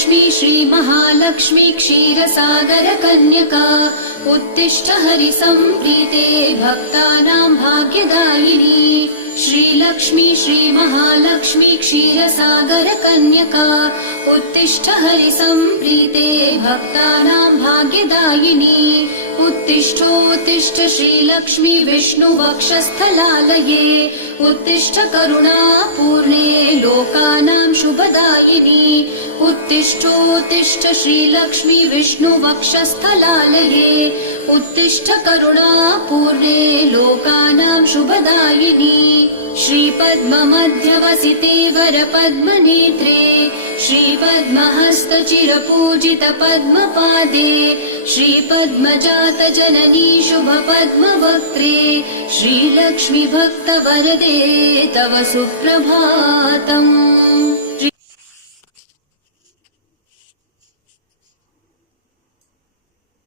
श्रीलक्ष्मी श्रीमहालक्ष्मी क्षीरसागर कन्यका उत्तिष्ठ हरिसम्प्रीते भक्तानां भाग्यदायिनी श्रीलक्ष्मी श्रीमहालक्ष्मी क्षीरसागर कन्यका उत्तिष्ठ हरिसम्प्रीते भक्तानां भाग्यदायिनी उत्तिष्ठोत्तिष्ठ श्रीलक्ष्मी विष्णुवक्षस्थलालये उत्तिष्ठ करुणापूर्णे लोकानां शुभदायिनी उत्तिष्ठोत्तिष्ठ श्रीलक्ष्मी विष्णुवक्षस्थलालये उत्तिष्ठ करुणापूर्णे लोकानां शुभदायिनी श्रीपद्ममध्यवसिते वरपद्मनेत्रे श्रीपद्महस्तचिरपूजित पद्मपादे श्रीपद्मजात जननी शुभपद्मवक्त्रे श्रीलक्ष्मी भक्तवरदे तव सुप्रभातम्।